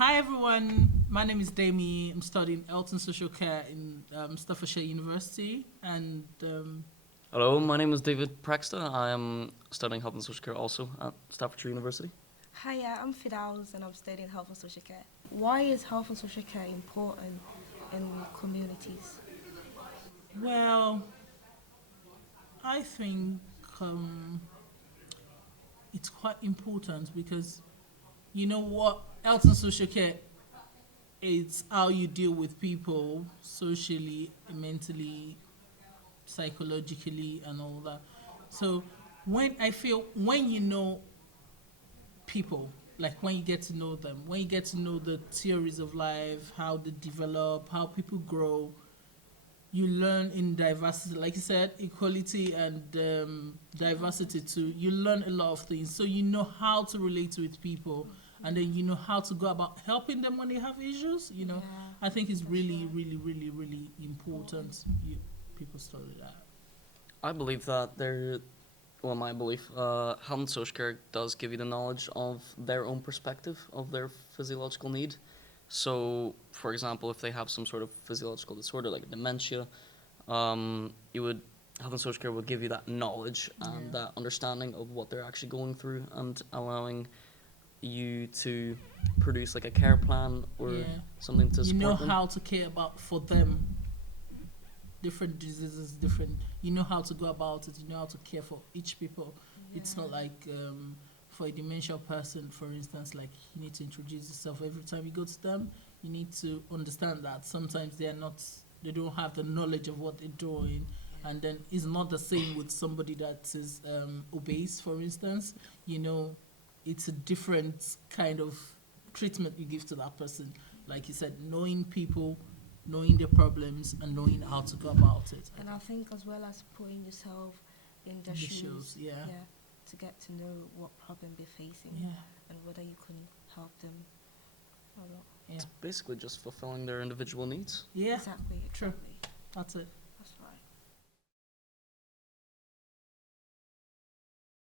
Hi everyone, my name is Demi. I'm studying health and social care in Staffordshire University, and Hello, my name is David Praxta. I am studying health and social care also at Staffordshire University. Hiya, I'm Firdaus and I'm studying health and social care. Why is health and social care important in communities? well, I think um, it's quite important because you know what health and social care is how you deal with people socially, mentally, psychologically, and all that. So when you know people, like when you get to know them, when you get to know the theories of life, how they develop, how people grow, you learn in diversity, like you said, equality and diversity too. You learn a lot of things, so you know how to relate with people, and then you know how to go about helping them when they have issues. I think it's really, really, really, really important. People study that. I believe my belief, health and social care does give you the knowledge of their own perspective of their physiological need. So, for example, if they have some sort of physiological disorder like dementia, you would health and social care would give you that knowledge and that understanding of what they're actually going through and allowing you to produce like a care plan or Yeah, something to you know support them. how to care about for them. Different diseases, different. You know how to go about it. You know how to care for each people. It's not like for a dementia person, for instance, like you need to introduce yourself every time you go to them. You need to understand that sometimes they don't have the knowledge of what they're doing, and then it's not the same with somebody that is obese, for instance. You know, it's a different kind of treatment you give to that person. Like you said, knowing people, knowing their problems, and knowing how to go about it. And I think as well as putting yourself in their The shoes, shows, yeah. to get to know what problem they're facing Yeah, and whether you can help them or not. yeah, It's basically just fulfilling their individual needs. yeah. Exactly, True. exactly. That's it.